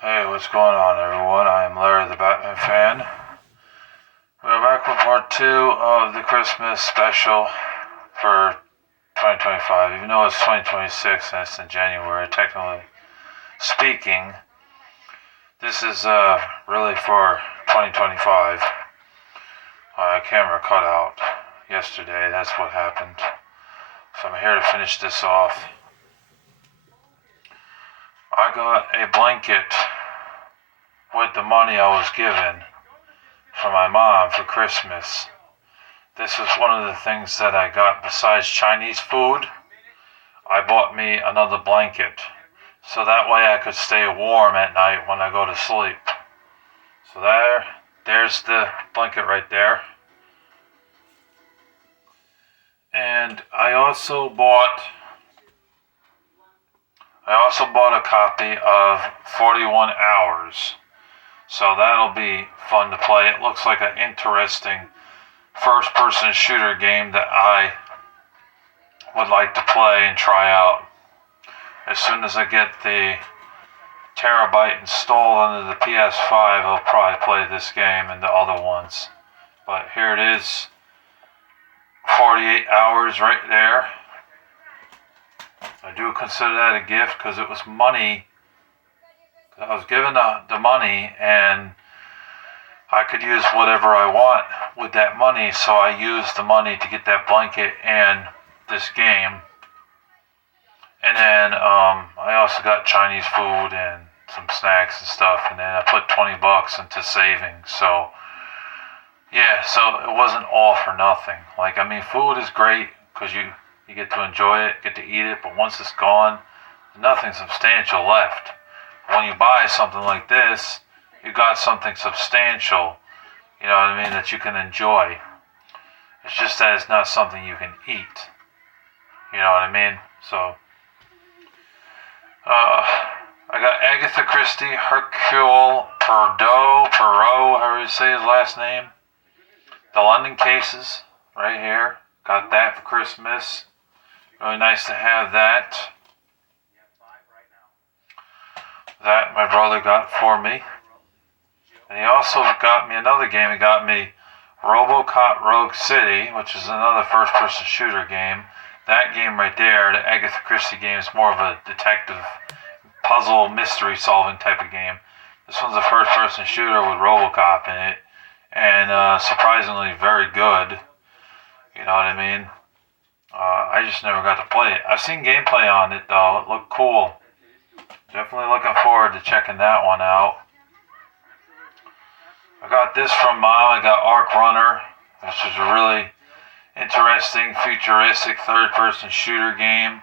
Hey, what's going on, everyone? I am Larry the Batman fan. We're back with part 2 of the Christmas special for 2025. Even though it's 2026 and it's in January, technically speaking, this is really for 2025. Camera cut out yesterday, that's what happened. So I'm here to finish this off. I got a blanket with the money I was given from my mom for Christmas. This is one of the things that I got besides Chinese food. I bought me another blanket so that way I could stay warm at night when I go to sleep. So there's the blanket right there. And I also bought a copy of 41 Hours. So that'll be fun to play. It looks like an interesting first-person shooter game that I would like to play and try out. As soon as I get the terabyte installed onto the PS5, I'll probably play this game and the other ones. But here it is, 48 Hours right there. I do consider that a gift because it was money. I was given the money and I could use whatever I want with that money, so I used the money to get that blanket and this game. And then I also got Chinese food and some snacks and stuff, and then I put $20 into savings. So yeah, so it wasn't all for nothing. Food is great because you get to enjoy it, get to eat it, but once it's gone, there's nothing substantial left. When you buy something like this, you got something substantial, you know what I mean, that you can enjoy. It's just that it's not something you can eat. You know what I mean? So, I got Agatha Christie, Hercule Poirot, however you say his last name. The London Cases, right here. Got that for Christmas. Really nice to have that. That my brother got for me. And he also got me another game. He got me RoboCop Rogue City, which is another first-person shooter game. That game right there, the Agatha Christie game, is more of a detective puzzle mystery solving type of game. This one's a first-person shooter with RoboCop in it, and surprisingly very good. You know what I mean? I just never got to play it. I've seen gameplay on it though. It looked cool. Definitely looking forward to checking that one out. I got this from Mom. I got Arc Runner, which is a really interesting, futuristic third-person shooter game.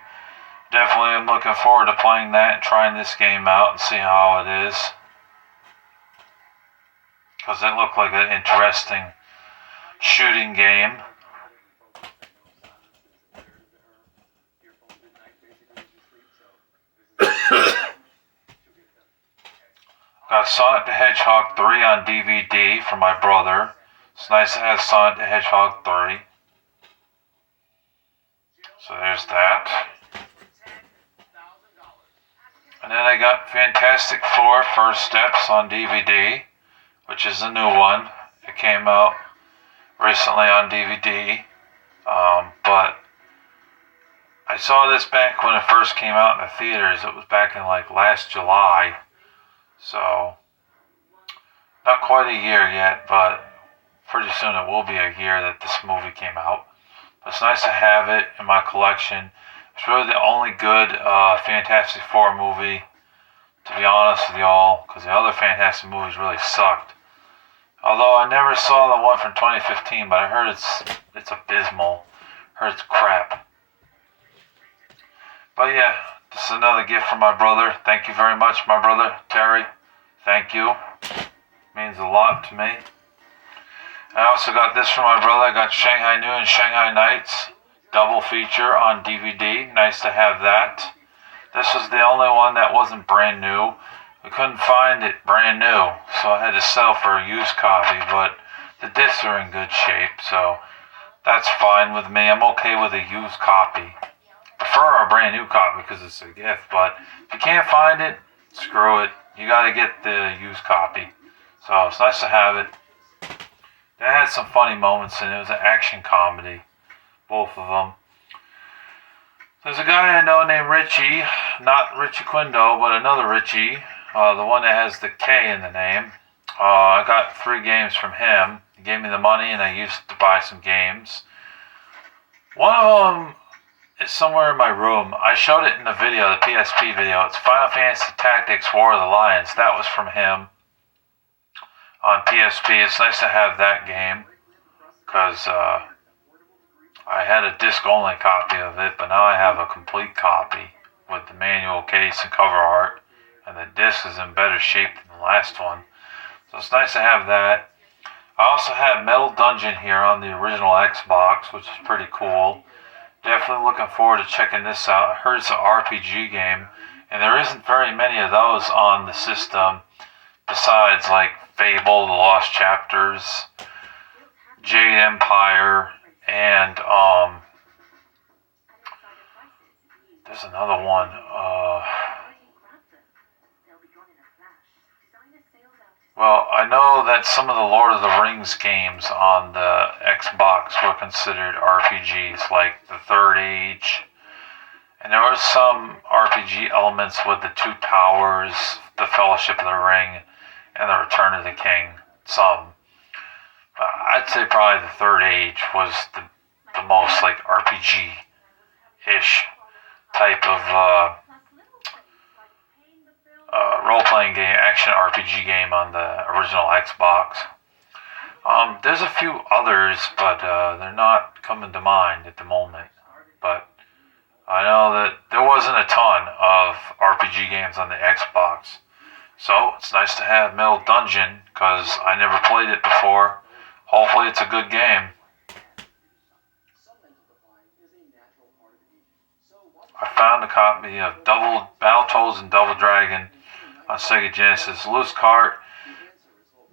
Definitely am looking forward to playing that and trying this game out and see how it is. Because it looked like an interesting shooting game. Got Sonic the Hedgehog 3 on DVD for my brother. It's nice to have Sonic the Hedgehog 3. So there's that. And then I got Fantastic Four First Steps on DVD, which is a new one. It came out recently on DVD. But I saw this back when it first came out in the theaters. It was back in last July. So, not quite a year yet, but pretty soon it will be a year that this movie came out. But it's nice to have it in my collection. It's really the only good Fantastic Four movie, to be honest with y'all, because the other Fantastic movies really sucked. Although I never saw the one from 2015, but I heard it's abysmal. I heard it's crap. But yeah, this is another gift from my brother. Thank you very much, my brother, Terry. Thank you. Means a lot to me. I also got this from my brother. I got Shanghai Noon and Shanghai Nights double feature on DVD. Nice to have that. This was the only one that wasn't brand new. We couldn't find it brand new, so I had to sell for a used copy, but the discs are in good shape, so that's fine with me. I'm okay with a used copy. Prefer a brand new copy because it's a gift, but if you can't find it, screw it. you got to get the used copy. So it's nice to have it. They had some funny moments, and it was an action comedy, both of them. There's a guy I know named Richie, not Richie Quindo, but another Richie, the one that has the K in the name. I got 3 games from him. He gave me the money, and I used it to buy some games. One of them is somewhere in my room. I showed it in the video, the PSP video. It's Final Fantasy Tactics War of the Lions. That was from him on PSP. It's nice to have that game because I had a disc-only copy of it, but now I have a complete copy with the manual case and cover art, and the disc is in better shape than the last one. So it's nice to have that. I also have Metal Dungeon here on the original Xbox, which is pretty cool. Definitely looking forward to checking this out. I heard it's an RPG game, and there isn't very many of those on the system besides like Fable, The Lost Chapters, Jade Empire, and there's another one. Well, I know that some of the Lord of the Rings games on the Xbox were considered RPGs, like the Third Age, and there were some RPG elements with the Two Towers, the Fellowship of the Ring, and the Return of the King. Some. I'd say probably the Third Age was the most like RPG-ish type of role-playing game, action RPG game on the original Xbox. There's a few others, but they're not coming to mind at the moment. But I know that there wasn't a ton of RPG games on the Xbox. So it's nice to have Metal Dungeon because I never played it before. Hopefully it's a good game. I found a copy of Battletoads and Double Dragon on Sega Genesis. Loose cart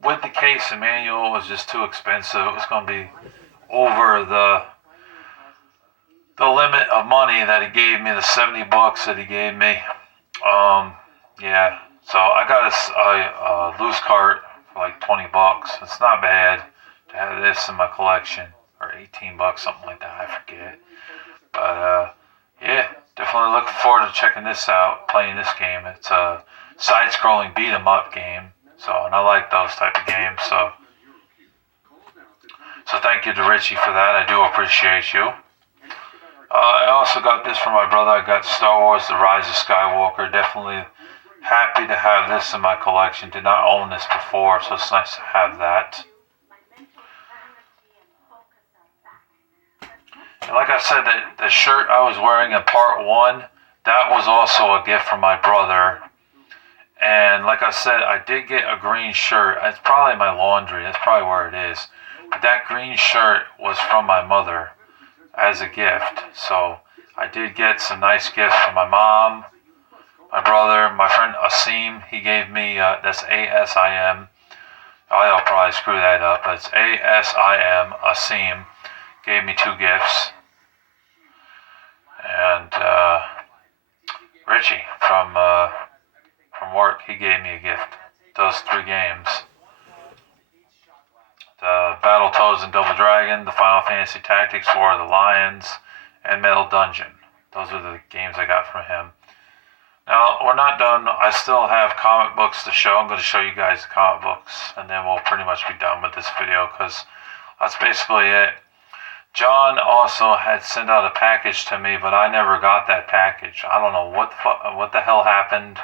with the case and manual was just too expensive. It was going to be over the limit of money that he gave me, the $70 that he gave me. Yeah. So I got a loose cart for like $20. It's not bad to have this in my collection, or $18, something like that. I forget. But yeah, definitely looking forward to checking this out, playing this game. It's a side-scrolling beat-em-up game, and I like those type of games. So thank you to Richie for that. I do appreciate you. I also got this from my brother. I got Star Wars: The Rise of Skywalker. Definitely happy to have this in my collection. Did not own this before, so it's nice to have that. And like I said, the shirt I was wearing in part 1, that was also a gift from my brother. And like I said, I did get a green shirt. It's probably my laundry. That's probably where it is. But that green shirt was from my mother as a gift. So I did get some nice gifts from my mom, my brother, my friend Asim. He gave me, that's A-S-I-M. I'll probably screw that up, but it's A-S-I-M, Asim. Gave me 2 gifts. And Richie from work, he gave me a gift. Those 3 games. The Battletoads and Double Dragon, the Final Fantasy Tactics War of the Lions, and Metal Dungeon. Those are the games I got from him. Now, we're not done. I still have comic books to show. I'm going to show you guys the comic books, and then we'll pretty much be done with this video, because that's basically it. John also had sent out a package to me, but I never got that package. I don't know what the hell happened,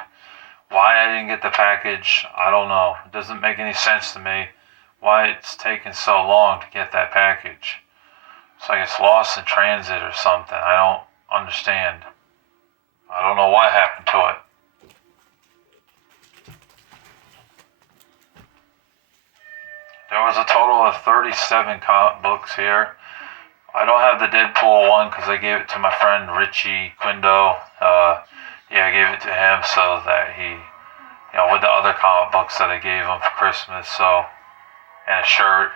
why I didn't get the package. I don't know. It doesn't make any sense to me why it's taken so long to get that package. It's like it's lost in transit or something. I don't understand. I don't know what happened to it. There was a total of 37 comic books here. I don't have the Deadpool one because I gave it to my friend Richie Quindo. I gave it to him so that he, with the other comic books that I gave him for Christmas, and a shirt.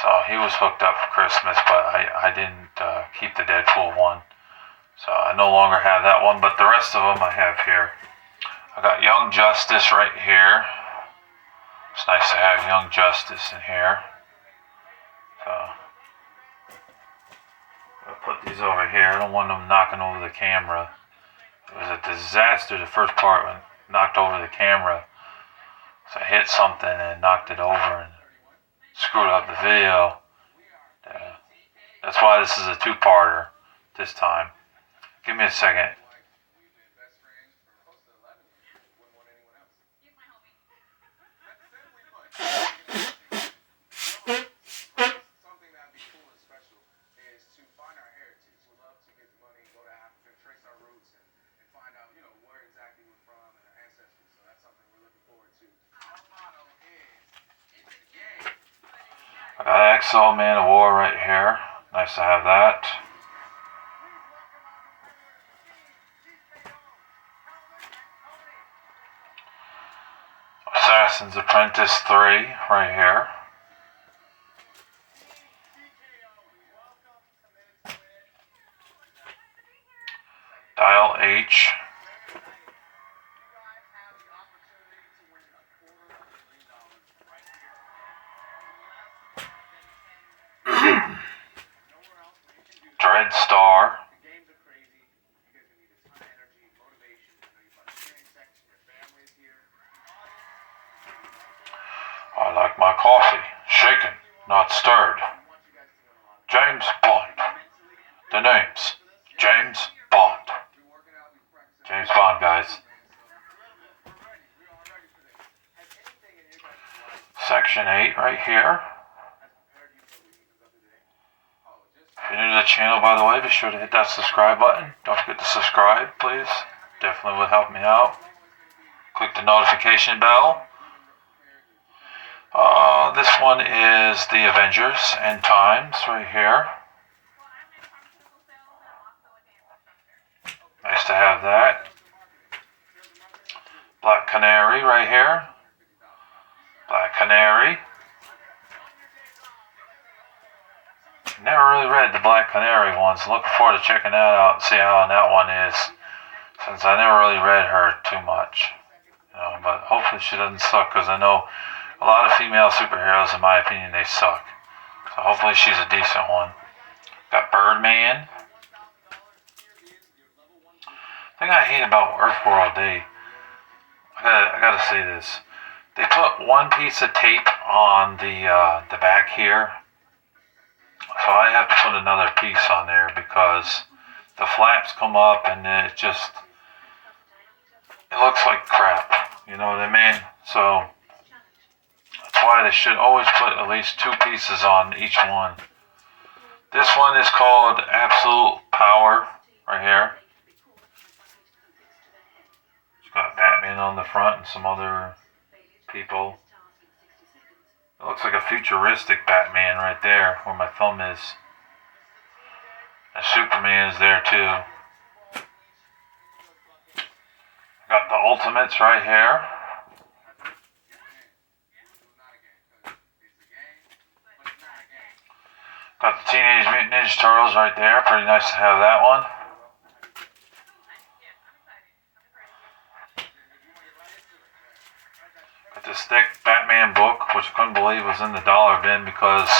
So he was hooked up for Christmas, but I didn't keep the Deadpool one. So I no longer have that one, but the rest of them I have here. I got Young Justice right here. It's nice to have Young Justice in here. So I'll put these over here. I don't want them knocking over the camera. It was a disaster. The first part when knocked over the camera. So I hit something and knocked it over and screwed up the video. That's why this is a two-parter this time. Give me a second. I got XO Man of War right here. Nice to have that. Assassin's Apprentice 3 right here. Dial H. Dread Star. I like my coffee shaken, not stirred. James Bond. The name's James Bond. James Bond, guys. Section 8 right here. If you're new to the channel, by the way, be sure to hit that subscribe button. Don't forget to subscribe, please. Definitely would help me out. Click the notification bell. This one is the Avengers End Times right here. Nice to have that. Black Canary right here. Black Canary. Never really read the Black Canary ones. Looking forward to checking that out and see how that one is. Since I never really read her too much. But hopefully she doesn't suck, because I know a lot of female superheroes, in my opinion, they suck. So hopefully she's a decent one. Got Birdman. The thing I hate about Earthworld, I gotta say this. They put one piece of tape on the back here. So I have to put another piece on there because the flaps come up and it looks like crap. You know what I mean? So that's why they should always put at least two pieces on each one. This one is called Absolute Power right here. It's got Batman on the front and some other people. It looks like a futuristic Batman right there where my thumb is. And Superman is there too. Got the Ultimates right here. Got the Teenage Mutant Ninja Turtles right there. Pretty nice to have that one. Got this thick Batman book, which I couldn't believe was in the dollar bin, because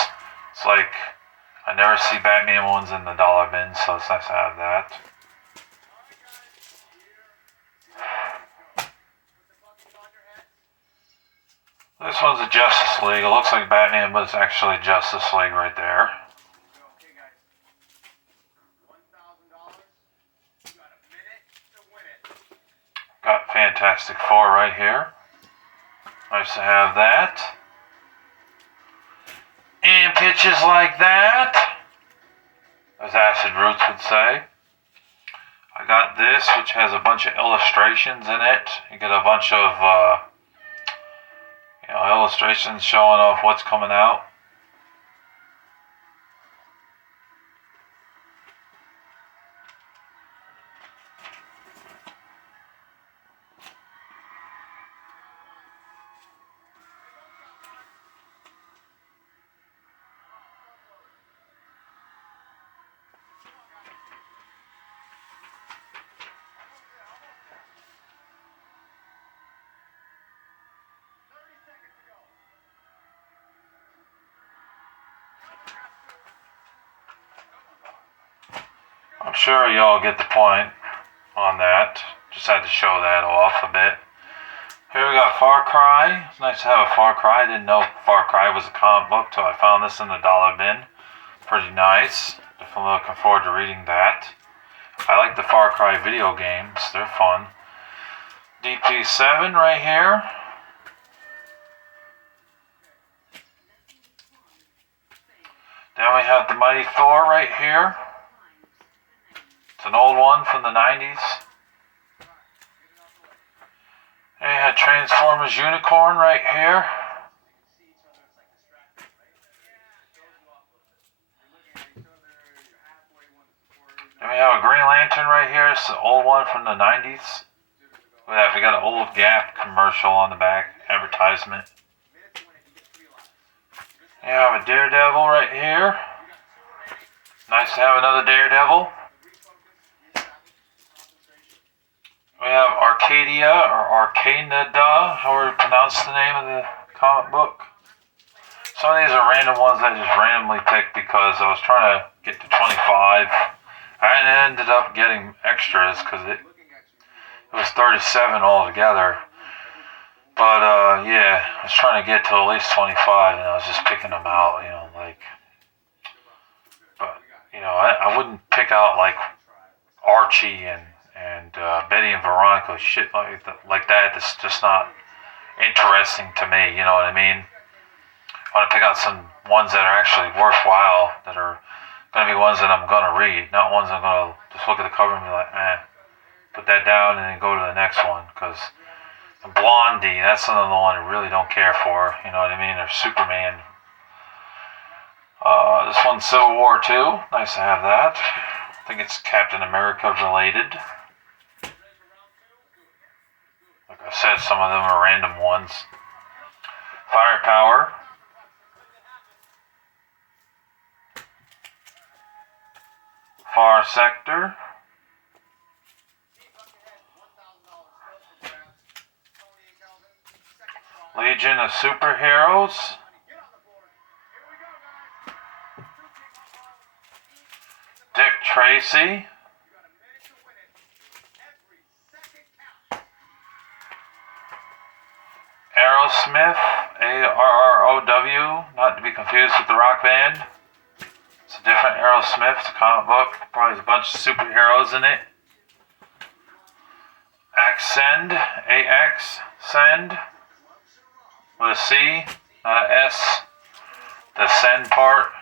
it's like I never see Batman ones in the dollar bin, so it's nice to have that. This one's a Justice League. It looks like Batman, but it's actually Justice League right there. Got Fantastic Four right here. Nice to have that. And pitches like that, as Acid Roots would say. I got this, which has a bunch of illustrations in it. You get a bunch of illustrations showing off what's coming out. sure y'all get the point on that. Just had to show that off a bit. Here we got Far Cry. It's nice to have a Far Cry. I didn't know Far Cry was a comic book till I found this in the dollar bin. Pretty nice. Definitely looking forward to reading that. I like the Far Cry video games. They're fun. DP7 right here. Then we have the Mighty Thor right here. It's an old one from the 90s. And you had Transformers Unicorn right here. Then we have a Green Lantern right here. It's the old one from the 90s. We got an old Gap commercial on the back, advertisement. You have a Daredevil right here. Nice to have another Daredevil. We have Arcadia, or Arcanida, however you pronounce the name of the comic book. Some of these are random ones I just randomly picked because I was trying to get to 25. I ended up getting extras because it was 37 altogether. But yeah, I was trying to get to at least 25, and I was just picking them out, but I wouldn't pick out like Archie and Betty and Veronica, shit like that. That's just not interesting to me. You know what I mean? I want to pick out some ones that are actually worthwhile, that are going to be ones that I'm going to read, not ones I'm going to just look at the cover and be like, put that down and then go to the next one. Because Blondie, that's another one I really don't care for. You know what I mean? Or Superman. This one's Civil War 2. Nice to have that. I think it's Captain America related. Like I said, some of them are random ones. Firepower. Far Sector. Legion of Superheroes. Dick Tracy. Aerosmith, ARROW, not to be confused with the rock band. It's a different Aerosmith, it's a comic book, probably a bunch of superheroes in it. Accend, Send, with a C, not a S, the send part.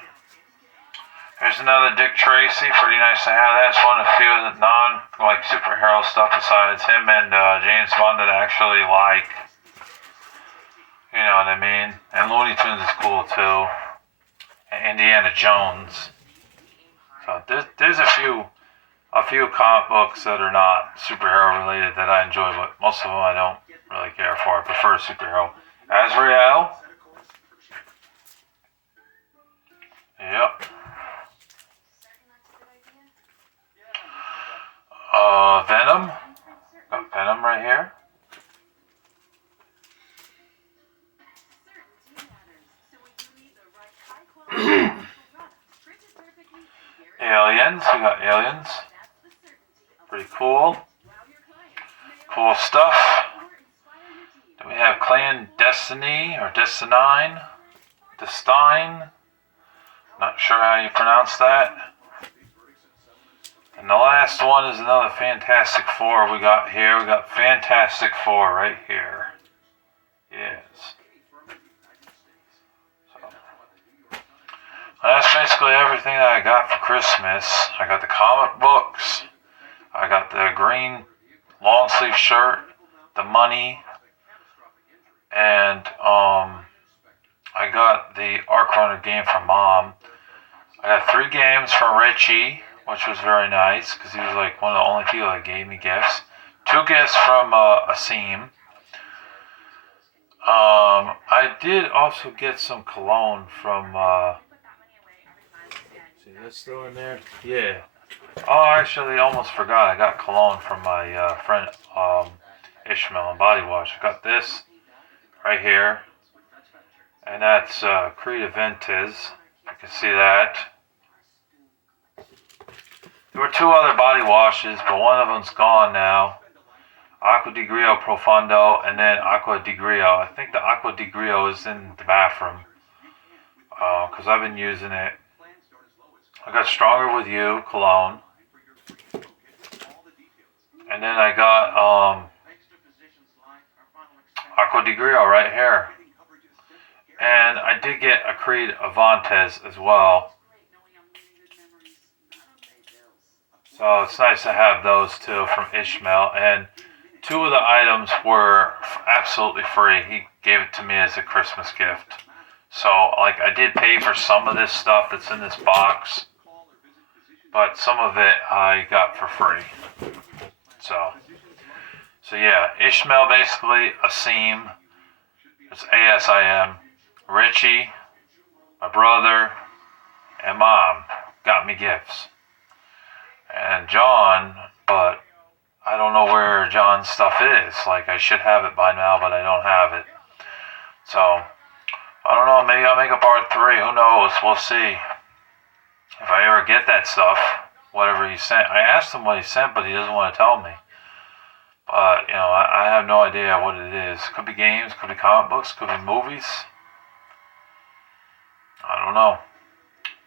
Here's another Dick Tracy, pretty nice to have that. It's one of the few of the like superhero stuff besides him and James Bond that I actually like. You know what I mean? And Looney Tunes is cool too. And Indiana Jones. So there's a few comic books that are not superhero related that I enjoy, but most of them I don't really care for. I prefer superhero. Azrael. Yep. Venom. Got Venom right here. Aliens. We got Aliens. Pretty cool. Cool stuff. Then we have Clan Destiny or Destinine. Not sure how you pronounce that. And the last one is another Fantastic Four we got here. We got Fantastic Four right here. Yes. So, that's basically everything that I got for Christmas. I got the comic books. I got the green long sleeve shirt, the money, and I got the Arc Runner game from Mom. I got 3 games from Richie, which was very nice because he was like one of the only people that gave me gifts. 2 gifts from Asim. I did also get some cologne from. See, that's still in there. Yeah. Oh, actually, I almost forgot. I got cologne from my friend Ishmael and Body Wash. I got this right here, and that's Creed Aventis. You can see that. There were 2 other body washes, but one of them's gone now. Aqua di Grio Profondo and then Aqua di Grio. I think the Aqua di Grio is in the bathroom because I've been using it. I got Stronger With You cologne, and then I got Aqua di Grio right here. And I did get a Creed Avantes as well. So it's nice to have those too from Ishmael. And 2 of the items were absolutely free. He gave it to me as a Christmas gift. So, like, I did pay for some of this stuff that's in this box, but some of it I got for free. So yeah, Ishmael basically, Asim, it's ASIM, Richie, my brother, and Mom got me gifts. And John, but I don't know where John's stuff is. Like, I should have it by now, but I don't have it. So, I don't know, maybe I'll make a part 3, who knows, we'll see. If I ever get that stuff, whatever he sent. I asked him what he sent, but he doesn't want to tell me. But, you know, I have no idea what it is. Could be games, could be comic books, could be movies. I don't know.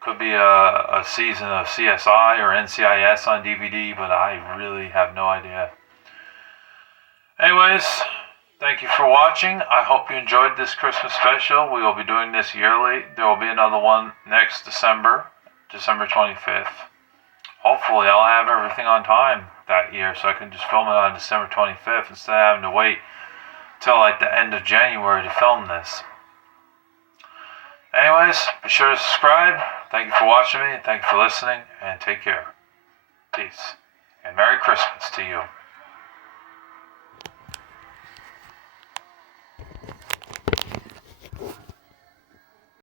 Could be a season of CSI or NCIS on DVD, but I really have no idea. Anyways, thank you for watching. I hope you enjoyed this Christmas special. We will be doing this yearly. There will be another one next December 25th. Hopefully I'll have everything on time that year so I can just film it on December 25th instead of having to wait till like the end of January to film this. Anyways, be sure to subscribe. Thank you for watching me. Thank you for listening. And take care. Peace. And Merry Christmas to you.